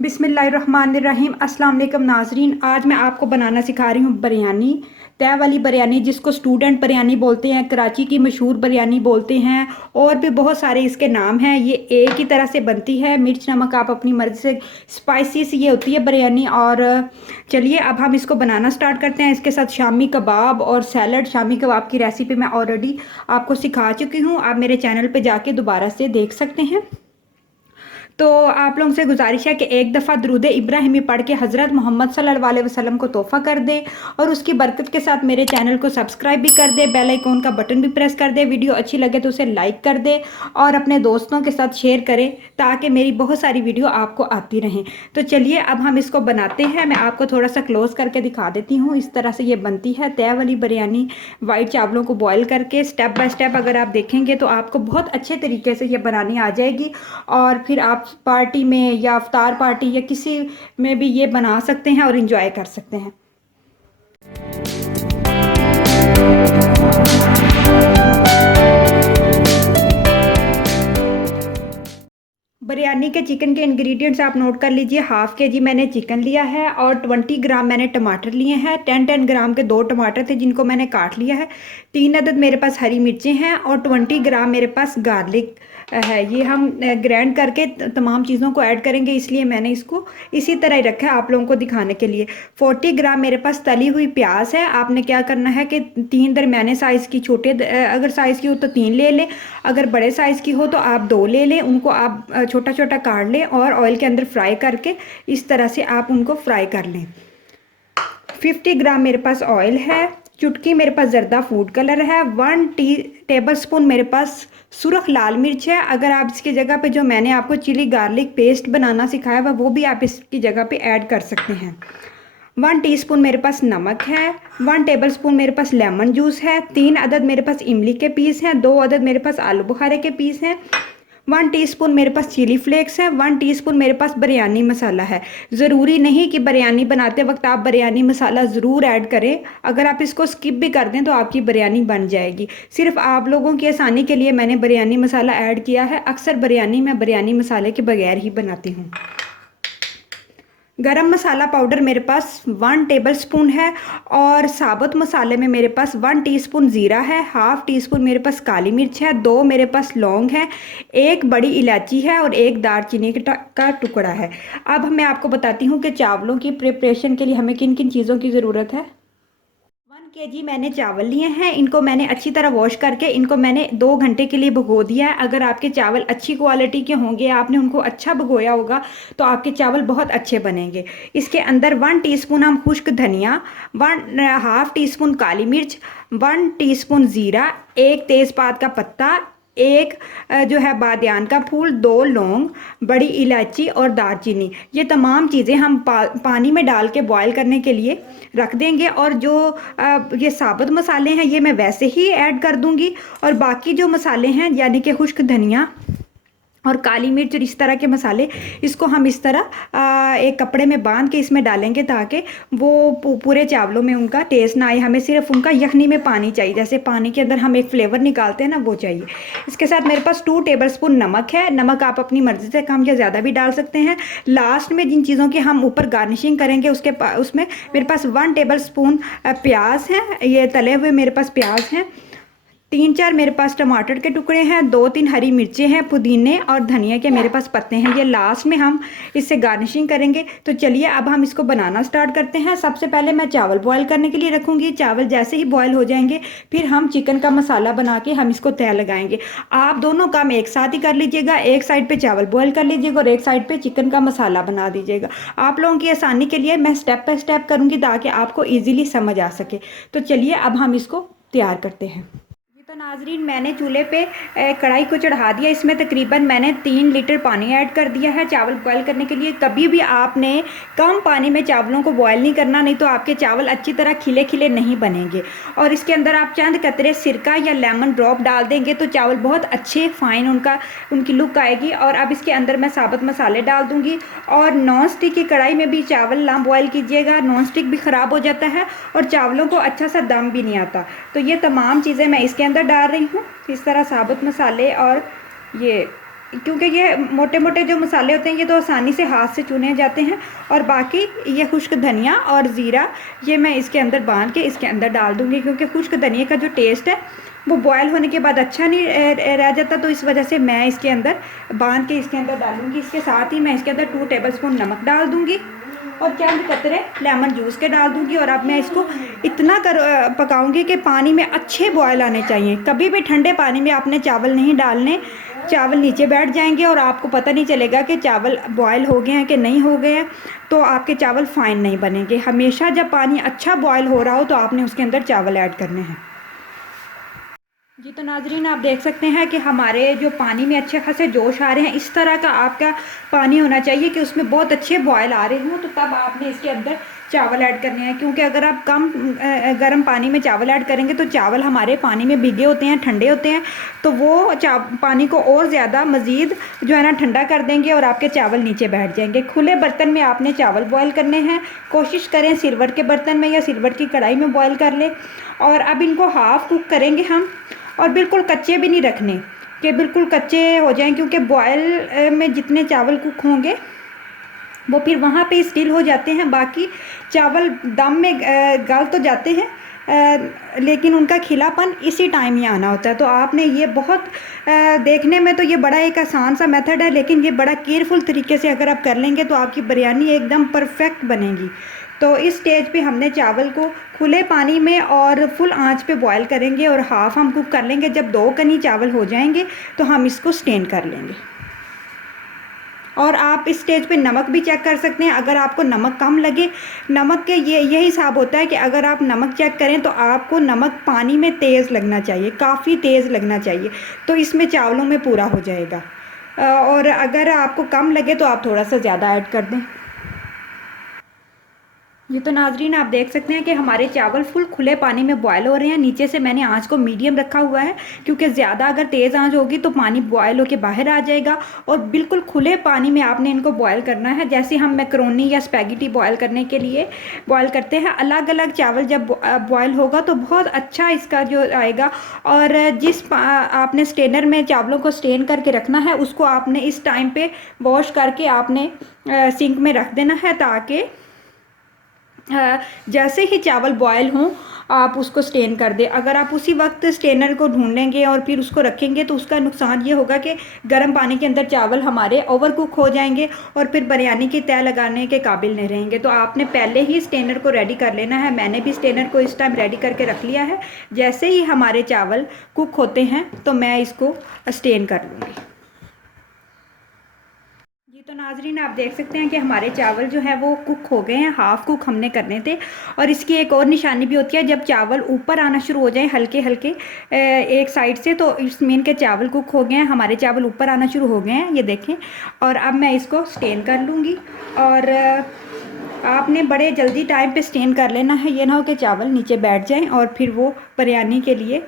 बिस्मिल्लाहिर्रहमानिर्रहीम। अस्सलाम वालेकुम नाजरीन। आज मैं आपको बनाना सिखा रही हूँ बिरयानी, तय वाली बिरयानी, जिसको स्टूडेंट बिरयानी बोलते हैं, कराची की मशहूर बिरयानी बोलते हैं, और भी बहुत सारे इसके नाम हैं। ये एक ही तरह से बनती है, मिर्च नमक आप अपनी मर्ज़ी से, स्पाइसी सी ये होती है बिरयानी। और चलिए अब हम इसको बनाना स्टार्ट करते हैं। इसके साथ शामी कबाब और सैलड, शामी कबाब की रेसिपी मैं ऑलरेडी आपको सिखा चुकी हूँ, आप मेरे चैनल पर जाके दोबारा से देख सकते हैं। तो आप लोगों से गुजारिश है कि एक दफ़ा दरूद इब्राहिमी पढ़ के हज़रत मोहम्मद सल्लल्लाहु अलैहि वसल्लम को तोहफ़ा कर दे, और उसकी बरकत के साथ मेरे चैनल को सब्सक्राइब भी कर दे, बेल आइकॉन का बटन भी प्रेस कर दे, वीडियो अच्छी लगे तो उसे लाइक कर दे और अपने दोस्तों के साथ शेयर करें, ताकि मेरी बहुत सारी वीडियो आपको आती रहें। तो चलिए अब हम इसको बनाते हैं। मैं आपको थोड़ा सा क्लोज करके दिखा देती हूँ। इस तरह से ये बनती है तय वाली बिरयानी, वाइट चावलों को बॉयल करके। स्टेप बाय स्टेप अगर आप देखेंगे तो आपको बहुत अच्छे तरीके से ये बनानी आ जाएगी, और फिर आप पार्टी में या अफ्तार पार्टी या किसी में भी ये बना सकते हैं और इन्जॉय कर सकते हैं। बिरयानी के चिकन के इंग्रेडिएंट्स आप नोट कर लीजिए। हाफ़ के जी मैंने चिकन लिया है, और 20 ग्राम मैंने टमाटर लिए हैं। 10 ग्राम के 2 टमाटर थे जिनको मैंने काट लिया है। 3 अदद मेरे पास हरी मिर्चें हैं, और 20 ग्राम मेरे पास गार्लिक है। ये हम ग्राइंड करके तमाम चीज़ों को ऐड करेंगे, इसलिए मैंने इसको इसी तरह ही रखा है आप लोगों को दिखाने के लिए। 40 ग्राम मेरे पास तली हुई प्याज है। आपने क्या करना है कि 3 दरमियाने साइज़ की, छोटे अगर साइज़ की हो तो 3 ले लें, अगर बड़े साइज़ की हो तो आप 2 ले लें। उनको आप छोटा छोटा काट लें और ऑयल के अंदर फ्राई करके इस तरह से आप उनको फ्राई कर लें। 50 ग्राम मेरे पास ऑयल है। चुटकी मेरे पास जर्दा फूड कलर है। 1 टेबल स्पून मेरे पास सुरख लाल मिर्च है। अगर आप इसकी जगह पे जो मैंने आपको चिली गार्लिक पेस्ट बनाना सिखाया हुआ, वो भी आप इसकी जगह पे ऐड कर सकते हैं। 1 टीस्पून मेरे पास नमक है। 1 टेबल स्पून मेरे पास लेमन जूस है। 3 अदद मेरे पास इमली के पीस हैं। 2 अदद मेरे पास आलू बुखारे के पीस हैं। 1 टीस्पून मेरे पास चिली फ्लेक्स है। 1 टीस्पून मेरे पास बिरयानी मसाला है। ज़रूरी नहीं कि बिरयानी बनाते वक्त आप बिरयानी मसाला ज़रूर ऐड करें, अगर आप इसको स्किप भी कर दें तो आपकी बिरयानी बन जाएगी। सिर्फ आप लोगों की आसानी के लिए मैंने बिरयानी मसाला ऐड किया है। अक्सर बिरयानी मैं बिरयानी मसाले के बगैर ही बनाती हूँ। गरम मसाला पाउडर मेरे पास 1 टेबल स्पून है, और साबुत मसाले में मेरे पास 1 टीस्पून ज़ीरा है। हाफ़ टी स्पून मेरे पास काली मिर्च है। 2 मेरे पास लौंग है। 1 बड़ी इलायची है, और 1 दालचीनी का टुकड़ा है। अब मैं आपको बताती हूँ कि चावलों की प्रिपरेशन के लिए हमें किन किन चीज़ों की ज़रूरत है। 1 केजी मैंने चावल लिए हैं। इनको मैंने अच्छी तरह वॉश करके इनको मैंने 2 घंटे के लिए भिगो दिया है। अगर आपके चावल अच्छी क्वालिटी के होंगे, आपने उनको अच्छा भिगोया होगा, तो आपके चावल बहुत अच्छे बनेंगे। इसके अंदर 1 टीस्पून हम खुश्क धनिया, 1 हाफ़ टी स्पून काली मिर्च, 1 टीस्पून ज़ीरा, 1 तेज़पात का पत्ता, 1 जो है बादियान का फूल, 2 लौंग, बड़ी इलायची और दालचीनी, ये तमाम चीज़ें हम पानी में डाल के बॉयल करने के लिए रख देंगे। और जो ये साबुत मसाले हैं ये मैं वैसे ही ऐड कर दूंगी, और बाकी जो मसाले हैं यानी कि खुश्क धनिया और काली मिर्च और इस तरह के मसाले, इसको हम इस तरह एक कपड़े में बांध के इसमें डालेंगे, ताकि वो पूरे चावलों में उनका टेस्ट ना आए। हमें सिर्फ उनका यखनी में पानी चाहिए, जैसे पानी के अंदर हम एक फ्लेवर निकालते हैं ना, वो चाहिए। इसके साथ मेरे पास 2 टेबल स्पून नमक है। नमक आप अपनी मर्ज़ी से कम या ज़्यादा भी डाल सकते हैं। लास्ट में जिन चीज़ों की हम ऊपर गार्निशिंग करेंगे उसमें मेरे पास 1 टेबल स्पून प्याज है, ये तले हुए मेरे पास प्याज हैं। 3-4 मेरे पास टमाटर के टुकड़े हैं। 2-3 हरी मिर्चें हैं। पुदीने और धनिया के मेरे पास पत्ते हैं। ये लास्ट में हम इससे गार्निशिंग करेंगे। तो चलिए अब हम इसको बनाना स्टार्ट करते हैं। सबसे पहले मैं चावल बॉयल करने के लिए रखूँगी। चावल जैसे ही बॉयल हो जाएंगे, फिर हम चिकन का मसाला बना के हम इसको तय लगाएंगे। आप दोनों काम एक साथ ही कर लीजिएगा। एक साइड पर चावल बॉयल कर लीजिएगा और एक साइड पर चिकन का मसाला बना दीजिएगा। आप लोगों की आसानी के लिए मैं स्टेप बाय स्टेप करूँगी, ताकि आपको ईज़िली समझ आ सके। तो चलिए अब हम इसको तैयार करते हैं। तो नाजरीन, मैंने चूल्हे पे कढ़ाई को चढ़ा दिया। इसमें तकरीबन मैंने 3 लीटर पानी ऐड कर दिया है चावल बॉयल करने के लिए। कभी भी आपने कम पानी में चावलों को बॉयल नहीं करना, नहीं तो आपके चावल अच्छी तरह खिले खिले नहीं बनेंगे। और इसके अंदर आप चंद कतरे सिरका या लेमन ड्रॉप डाल देंगे तो चावल बहुत अच्छे फाइन उनकी लुक आएगी। और अब इसके अंदर मैं साबुत मसाले डाल दूँगी। और नॉन स्टिक की कढ़ाई में भी चावल ना बॉयल कीजिएगा, नॉन स्टिक भी ख़राब हो जाता है और चावलों को अच्छा सा दम भी नहीं आता। तो ये तमाम चीज़ें मैं इसके अंदर डाल रही हूँ। इस तरह साबुत मसाले और ये क्योंकि ये मोटे मोटे जो मसाले होते हैं ये तो आसानी से हाथ से चुने जाते हैं। और बाकी ये खुश्क धनिया और ज़ीरा ये मैं इसके अंदर बांध के इसके अंदर डाल दूँगी, क्योंकि खुश्क धनिया का जो टेस्ट है वो बॉयल होने के बाद अच्छा नहीं रह जाता, तो इस वजह से मैं इसके अंदर बांध के इसके अंदर डालूँगी। इसके साथ ही मैं इसके अंदर 2 टेबलस्पून नमक डाल दूँगी और चंद कतरे लेमन जूस के डाल दूँगी। और अब मैं इसको इतना पकाऊँगी कि पानी में अच्छे बॉयल आने चाहिए। कभी भी ठंडे पानी में आपने चावल नहीं डालने, चावल नीचे बैठ जाएंगे और आपको पता नहीं चलेगा कि चावल बॉयल हो गए हैं कि नहीं हो गए हैं, तो आपके चावल फाइन नहीं बनेंगे। हमेशा जब पानी अच्छा बॉयल हो रहा हो तो आपने उसके अंदर चावल ऐड करने हैं। जी तो नाजरीन, आप देख सकते हैं कि हमारे जो पानी में अच्छे खासे जोश आ रहे हैं, इस तरह का आपका पानी होना चाहिए कि उसमें बहुत अच्छे बॉयल आ रहे हों, तो तब आपने इसके अंदर चावल ऐड करने हैं। क्योंकि अगर आप कम गर्म पानी में चावल ऐड करेंगे तो चावल हमारे पानी में भीगे होते हैं, ठंडे होते हैं, तो वो पानी को और ज़्यादा मज़ीद जो है ना ठंडा कर देंगे और आपके चावल नीचे बैठ जाएंगे। खुले बर्तन में आपने चावल बॉयल करने हैं। कोशिश करें सिल्वर के बर्तन में या सिल्वर की कढ़ाई में बॉयल कर लें। और अब इनको हाफ़ कुक करेंगे हम, और बिल्कुल कच्चे भी नहीं रखने कि बिल्कुल कच्चे हो जाएं, क्योंकि बॉयल में जितने चावल कुक होंगे वो फिर वहाँ पे स्टील हो जाते हैं। बाकी चावल दम में गल तो जाते हैं, लेकिन उनका खिलापन इसी टाइम ही आना होता है। तो आपने ये बहुत देखने में तो ये बड़ा एक आसान सा मेथड है, लेकिन ये बड़ा केयरफुल तरीके से अगर आप कर लेंगे तो आपकी बिरयानी एकदम परफेक्ट बनेगी। तो इस स्टेज पे हमने चावल को खुले पानी में और फुल आंच पे बॉयल करेंगे और हाफ़ हम कुक कर लेंगे। जब 2 कनी चावल हो जाएंगे तो हम इसको स्टेन कर लेंगे। और आप इस स्टेज पे नमक भी चेक कर सकते हैं। अगर आपको नमक कम लगे, नमक के यही हिसाब होता है कि अगर आप नमक चेक करें तो आपको नमक पानी में तेज़ लगना चाहिए, काफ़ी तेज़ लगना चाहिए, तो इसमें चावलों में पूरा हो जाएगा। और अगर आपको कम लगे तो आप थोड़ा सा ज़्यादा ऐड कर दें। ये तो नाजरीन, आप देख सकते हैं कि हमारे चावल फुल खुले पानी में बॉयल हो रहे हैं। नीचे से मैंने आंच को मीडियम रखा हुआ है, क्योंकि ज़्यादा अगर तेज़ आंच होगी तो पानी बॉयल होके बाहर आ जाएगा। और बिल्कुल खुले पानी में आपने इनको बॉयल करना है, जैसे हम मैक्रोनी या स्पैगेटी बॉयल करने के लिए बॉयल करते हैं। अलग अलग चावल जब बॉयल होगा तो बहुत अच्छा इसका जो आएगा। और जिस आपने स्टेनर में चावलों को स्टेन करके रखना है, उसको आपने इस टाइम पर वॉश करके आपने सिंक में रख देना है, ताकि जैसे ही चावल बॉयल हों आप उसको स्टेन कर दें। अगर आप उसी वक्त स्टेनर को ढूंढेंगे और फिर उसको रखेंगे तो उसका नुकसान ये होगा कि गर्म पानी के अंदर चावल हमारे ओवर कुक हो जाएंगे और फिर बिरयानी की तय लगाने के काबिल नहीं रहेंगे। तो आपने पहले ही स्टेनर को रेडी कर लेना है। मैंने भी स्टेनर को इस टाइम रेडी करके रख लिया है। जैसे ही हमारे चावल कुक होते हैं तो मैं इसको स्टेन कर लूँगी। तो नाजरीन, आप देख सकते हैं कि हमारे चावल जो है वो कुक हो गए हैं, हाफ़ कुक हमने करने थे। और इसकी एक और निशानी भी होती है, जब चावल ऊपर आना शुरू हो जाए हल्के हल्के एक साइड से, तो इसमें इनके चावल कुक हो गए हैं, हमारे चावल ऊपर आना शुरू हो गए हैं, ये देखें। और अब मैं इसको स्टेन कर लूँगी। और आपने बड़े जल्दी टाइम पे स्टेन कर लेना है, ये ना हो कि चावल नीचे बैठ जाएं और फिर वो बिरयानी के लिए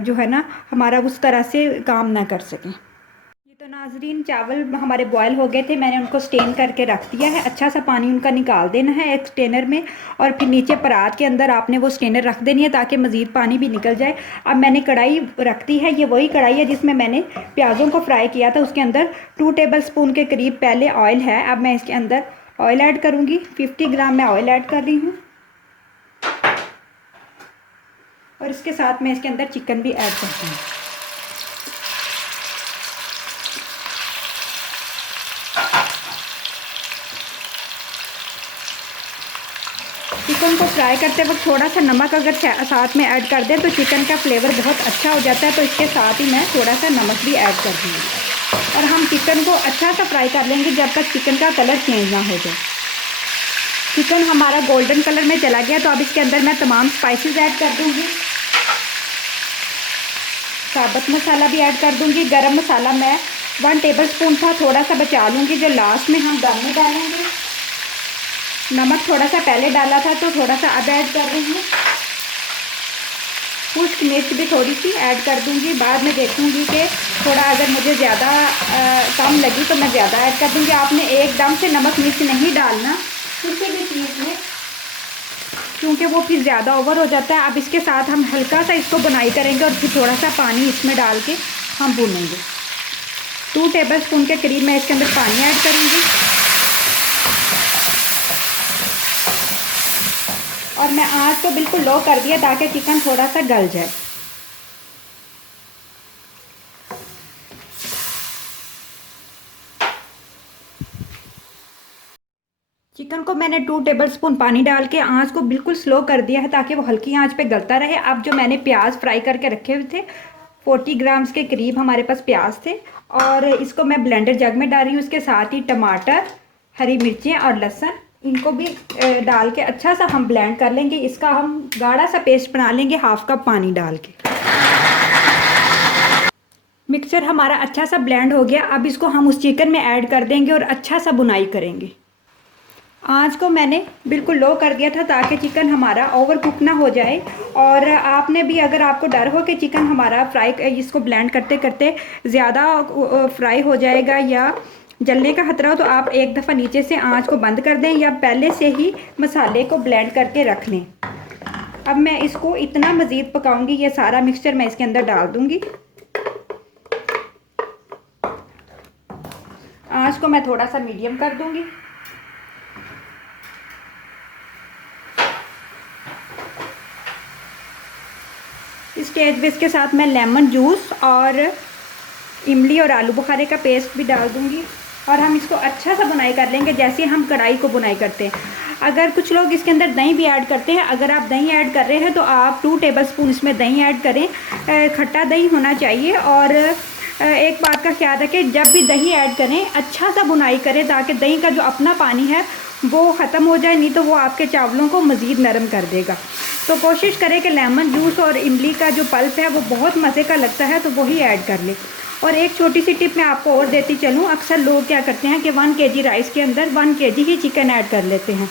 जो है ना हमारा उस तरह से काम ना कर सकें। तो नाजरीन, चावल हमारे बॉयल हो गए थे, मैंने उनको स्टेन करके रख दिया है। अच्छा सा पानी उनका निकाल देना है एक स्टेनर में, और फिर नीचे परात के अंदर आपने वो स्टेनर रख देनी है ताकि मज़ीद पानी भी निकल जाए। अब मैंने कढ़ाई रख दी है, ये वही कढ़ाई है जिसमें मैंने प्याज़ों को फ्राई किया था। उसके अंदर 2 टेबलस्पून के करीब पहले ऑयल है। अब मैं इसके अंदर ऑयल ऐड करूँगी। 50 ग्राम मैं ऑयल ऐड कर रही हूँ, और इसके साथ मैं इसके अंदर चिकन भी ऐड करती हूँ। चिकन को फ्राई करते वक्त थोड़ा सा नमक अगर साथ में ऐड कर दें तो चिकन का फ्लेवर बहुत अच्छा हो जाता है। तो इसके साथ ही मैं थोड़ा सा नमक भी ऐड कर दूँगी। और हम चिकन को अच्छा सा फ्राई कर लेंगे जब तक चिकन का कलर चेंज ना हो जाए। चिकन हमारा गोल्डन कलर में चला गया, तो अब इसके अंदर मैं तमाम स्पाइसेस ऐड कर दूँगी। साबुत मसाला भी ऐड कर दूँगी। गरम मसाला मैं 1 टेबलस्पून था, थोड़ा सा बचा लूँगी जो लास्ट में हम दम में डालेंगे। नमक थोड़ा सा पहले डाला था तो थोड़ा सा अब ऐड कर रही हूँ। खुश्क मिर्च भी थोड़ी सी ऐड कर दूँगी, बाद में देखूँगी कि थोड़ा अगर मुझे ज़्यादा कम लगी तो मैं ज़्यादा ऐड कर दूँगी। आपने एकदम से नमक मिर्च नहीं डालना किसी भी चीज़ में, क्योंकि वो फिर ज़्यादा ओवर हो जाता है। अब इसके साथ हम हल्का सा इसको बुनाई करेंगे और फिर थोड़ा सा पानी इसमें डाल के हम भूनेंगे। 2 टेबलस्पून के करीब मैं इसके अंदर पानी ऐड करूँगी और मैं आँच को बिल्कुल लो कर दिया ताकि चिकन थोड़ा सा गल जाए। चिकन को मैंने 2 टेबलस्पून पानी डाल के आँच को बिल्कुल स्लो कर दिया है ताकि वो हल्की आँच पे गलता रहे। अब जो मैंने प्याज फ्राई करके रखे हुए थे 40 ग्राम्स के करीब हमारे पास प्याज थे और इसको मैं ब्लेंडर जग में डाल रही हूँ। इसके साथ ही टमाटर, हरी मिर्चें और लहसुन, इनको भी डाल के अच्छा सा हम ब्लेंड कर लेंगे। इसका हम गाढ़ा सा पेस्ट बना लेंगे हाफ कप पानी डाल के। मिक्सचर हमारा अच्छा सा ब्लेंड हो गया। अब इसको हम उस चिकन में ऐड कर देंगे और अच्छा सा बुनाई करेंगे। आँच को मैंने बिल्कुल लो कर दिया था ताकि चिकन हमारा ओवर कुक ना हो जाए। और आपने भी, अगर आपको डर हो कि चिकन हमारा इसको ब्लेंड करते करते ज़्यादा फ्राई हो जाएगा या जलने का खतरा हो, तो आप एक दफ़ा नीचे से आँच को बंद कर दें या पहले से ही मसाले को ब्लेंड करके रख लें। अब मैं इसको इतना मज़ीद पकाऊंगी, ये सारा मिक्सचर मैं इसके अंदर डाल दूंगी। आँच को मैं थोड़ा सा मीडियम कर दूंगी। स्टेज पे इसके साथ मैं लेमन जूस और इमली और आलू बुखारे का पेस्ट भी डाल दूंगी और हम इसको अच्छा सा बुनाई कर लेंगे जैसे हम कढ़ाई को बुनाई करते हैं। अगर कुछ लोग इसके अंदर दही भी ऐड करते हैं, अगर आप दही ऐड कर रहे हैं तो आप 2 टेबलस्पून इसमें दही ऐड करें। खट्टा दही होना चाहिए। और एक बात का ख्याल रखें, जब भी दही ऐड करें अच्छा सा बुनाई करें ताकि दही का जो अपना पानी है वो ख़त्म हो जाए, नहीं तो वो आपके चावलों को मज़ीद नरम कर देगा। तो कोशिश करें कि लेमन जूस और इमली का जो पल्प है वो बहुत मज़े का लगता है, तो वही ऐड कर लें। और एक छोटी सी टिप मैं आपको और देती चलूँ, अक्सर लोग क्या करते हैं कि 1 kg राइस के अंदर 1 kg ही चिकन ऐड कर लेते हैं,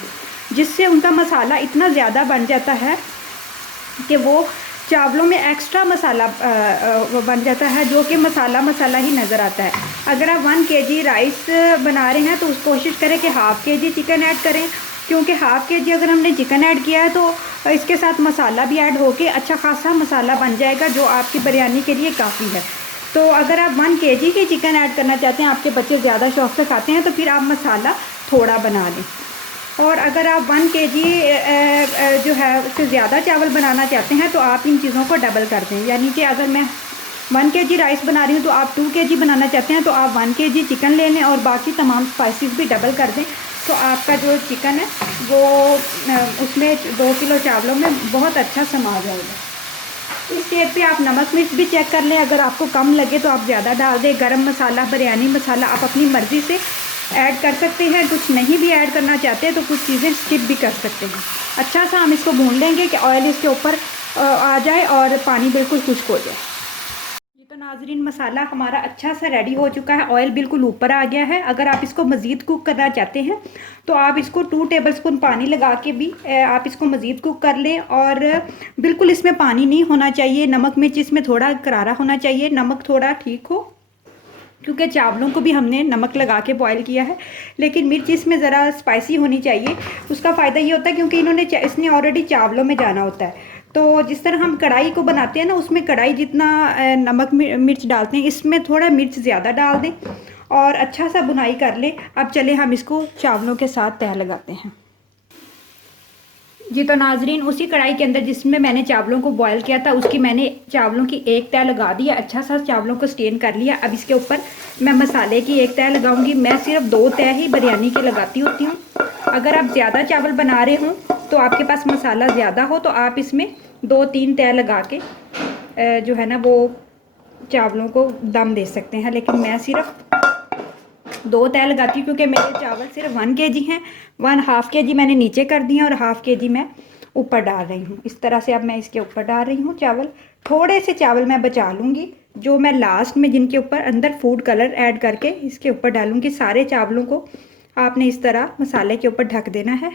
जिससे उनका मसाला इतना ज़्यादा बन जाता है कि वो चावलों में एक्स्ट्रा मसाला बन जाता है, जो कि मसाला ही नज़र आता है। अगर आप 1 kg राइस बना रहे हैं तो कोशिश करें कि ½ kg चिकन ऐड करें, क्योंकि ½ kg अगर हमने चिकन ऐड किया है तो इसके साथ मसाला भी ऐड होके अच्छा खासा मसाला बन जाएगा, जो आपकी बिरयानी के लिए काफ़ी है। तो अगर आप 1 kg ही चिकन ऐड करना चाहते हैं, आपके बच्चे ज़्यादा शौक़ से खाते हैं, तो फिर आप मसाला थोड़ा बना लें। और अगर आप 1 kg जो है उससे ज़्यादा चावल बनाना चाहते हैं तो आप इन चीज़ों को डबल कर दें। यानी कि अगर मैं 1 kg राइस बना रही हूँ तो आप 2 kg बनाना चाहते हैं तो आप 1 kg चिकन ले लें और बाकी तमाम स्पाइसेस भी डबल कर दें, तो आपका जो चिकन है वो उसमें 2 किलो चावलों में बहुत अच्छा समा जाएगा। इस स्टेज पे आप नमक मिर्च भी चेक कर लें, अगर आपको कम लगे तो आप ज़्यादा डाल दें। गरम मसाला, बिरयानी मसाला आप अपनी मर्ज़ी से ऐड कर सकते हैं। कुछ नहीं भी ऐड करना चाहते तो कुछ चीज़ें स्किप भी कर सकते हैं। अच्छा सा हम इसको भून लेंगे कि ऑयल इसके ऊपर आ जाए और पानी बिल्कुल खुश्क हो जाए। ये तो नाज़रीन मसाला हमारा अच्छा सा रेडी हो चुका है, ऑयल बिल्कुल ऊपर आ गया है। अगर आप इसको मज़ीद कुक करना चाहते हैं तो आप इसको 2 टेबलस्पून पानी लगा के भी आप इसको मज़ीद कुक कर लें। और बिल्कुल इसमें पानी नहीं होना चाहिए। नमक मिर्च इसमें थोड़ा करारा होना चाहिए, नमक थोड़ा ठीक हो, क्योंकि चावलों को भी हमने नमक लगा के बॉईल किया है। लेकिन मिर्च इसमें ज़रा स्पाइसी होनी चाहिए। उसका फ़ायदा ये होता है क्योंकि इसने ऑलरेडी चावलों में जाना होता है। तो जिस तरह हम कढ़ाई को बनाते हैं ना, उसमें कढ़ाई जितना नमक मिर्च डालते हैं, इसमें थोड़ा मिर्च ज़्यादा डाल दें और अच्छा सा बुनाई कर लें। अब चले हम इसको चावलों के साथ तह लगाते हैं। जी तो नाजरीन, उसी कढ़ाई के अंदर जिसमें मैंने चावलों को बॉयल किया था उसकी मैंने चावलों की एक तह लगा दी है। अच्छा सा चावलों को स्टेन कर लिया। अब इसके ऊपर मैं मसाले की एक तह लगाऊंगी। मैं सिर्फ 2 तह ही बिरयानी की लगाती होती हूँ। अगर आप ज़्यादा चावल बना रहे हों तो आपके पास मसाला ज़्यादा हो तो आप इसमें 2-3 तह लगा के जो है ना वो चावलों को दम दे सकते हैं। लेकिन मैं सिर्फ 2 तह लगाती हूँ क्योंकि मेरे चावल सिर्फ 1 kg हैं। 1/2 kg मैंने नीचे कर दिए और ½ kg मैं ऊपर डाल रही हूँ। इस तरह से अब मैं इसके ऊपर डाल रही हूँ चावल। थोड़े से चावल मैं बचा लूँगी जो मैं लास्ट में जिनके ऊपर अंदर फूड कलर ऐड करके इसके ऊपर डालूँगी। सारे चावलों को आपने इस तरह मसाले के ऊपर ढक देना है।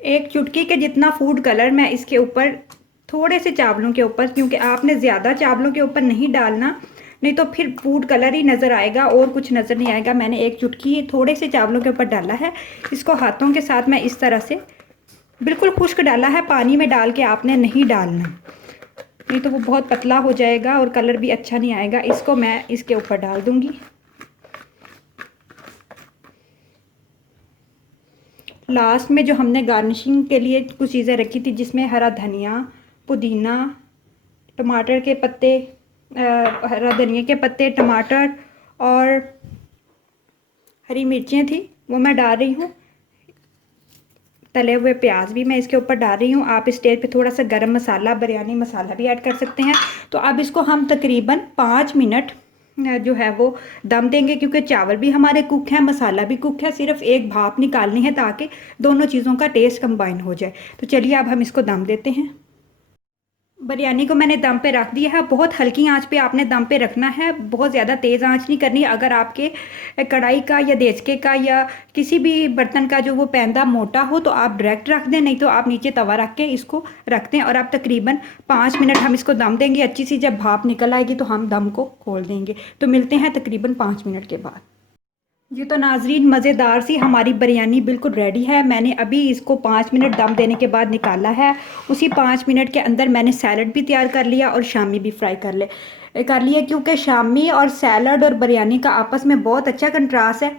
एक चुटकी के जितना फूड कलर मैं इसके ऊपर थोड़े से चावलों के ऊपर, क्योंकि आपने ज़्यादा चावलों के ऊपर नहीं डालना, नहीं तो फिर फूड कलर ही नज़र आएगा और कुछ नज़र नहीं आएगा। मैंने एक चुटकी थोड़े से चावलों के ऊपर डाला है। इसको हाथों के साथ मैं इस तरह से बिल्कुल खुश्क डाला है, पानी में डाल के आपने नहीं डालना। नहीं तो वो बहुत पतला हो जाएगा और कलर भी अच्छा नहीं आएगा। इसको मैं इसके ऊपर डाल दूँगी। लास्ट में जो हमने गार्निशिंग के लिए कुछ चीज़ें रखी थी, जिसमें हरा धनिया, पुदीना, टमाटर के पत्ते, हरा धनिया के पत्ते, टमाटर और हरी मिर्चें थी, वो मैं डाल रही हूँ। तले हुए प्याज भी मैं इसके ऊपर डाल रही हूँ। आप इस स्टेज पे थोड़ा सा गरम मसाला, बिरयानी मसाला भी ऐड कर सकते हैं। तो अब इसको हम तकरीबन 5 मिनट जो है वो दम देंगे, क्योंकि चावल भी हमारे कुक हैं, मसाला भी कुक है। सिर्फ एक भाप निकालनी है ताकि दोनों चीज़ों का टेस्ट कंबाइन हो जाए। तो चलिए अब हम इसको दम देते हैं। बिरयानी को मैंने दम पे रख दिया है। बहुत हल्की आंच पे आपने दम पे रखना है, बहुत ज़्यादा तेज़ आंच नहीं करनी। अगर आपके कढ़ाई का या देचके का या किसी भी बर्तन का जो वो पैंदा मोटा हो तो आप डायरेक्ट रख दें, नहीं तो आप नीचे तवा रख के इसको रख दें। और आप तकरीबन 5 मिनट हम इसको दम देंगे। अच्छी सी जब भाप निकल आएगी तो हम दम को खोल देंगे। तो मिलते हैं तकरीबन 5 मिनट के बाद। जी तो नाजरीन, मज़ेदार सी हमारी बिरयानी बिल्कुल रेडी है। मैंने अभी इसको 5 मिनट दम देने के बाद निकाला है। उसी 5 मिनट के अंदर मैंने सैलड भी तैयार कर लिया और शामी भी फ्राई कर लिया, क्योंकि शामी और सैलड और बिरयानी का आपस में बहुत अच्छा कंट्रास्ट है।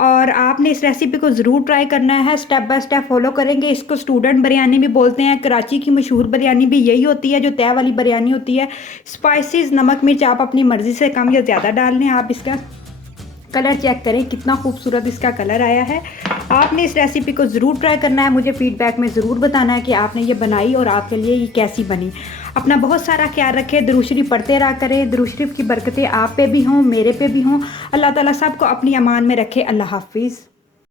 और आपने इस रेसिपी को ज़रूर ट्राई करना है, स्टेप बाय स्टेप फॉलो करेंगे। इसको स्टूडेंट बिरयानी भी बोलते हैं। कराची की मशहूर बिरयानी भी यही होती है, जो तय वाली बिरयानी होती है। स्पाइसेस, नमक मिर्च आप अपनी मर्ज़ी से कम या ज़्यादा डाल लें। आप इसका कलर चेक करें, कितना खूबसूरत इसका कलर आया है। आपने इस रेसिपी को ज़रूर ट्राई करना है। मुझे फीडबैक में ज़रूर बताना है कि आपने ये बनाई और आपके लिए ये कैसी बनी। अपना बहुत सारा ख्याल रखें, दुरूद शरीफ पढ़ते रहा करें। दुरूद शरीफ की बरकतें आप पे भी हों, मेरे पे भी हों। अल्लाह ताला सबको अपनी अमान में रखे। अल्लाह हाफिज़।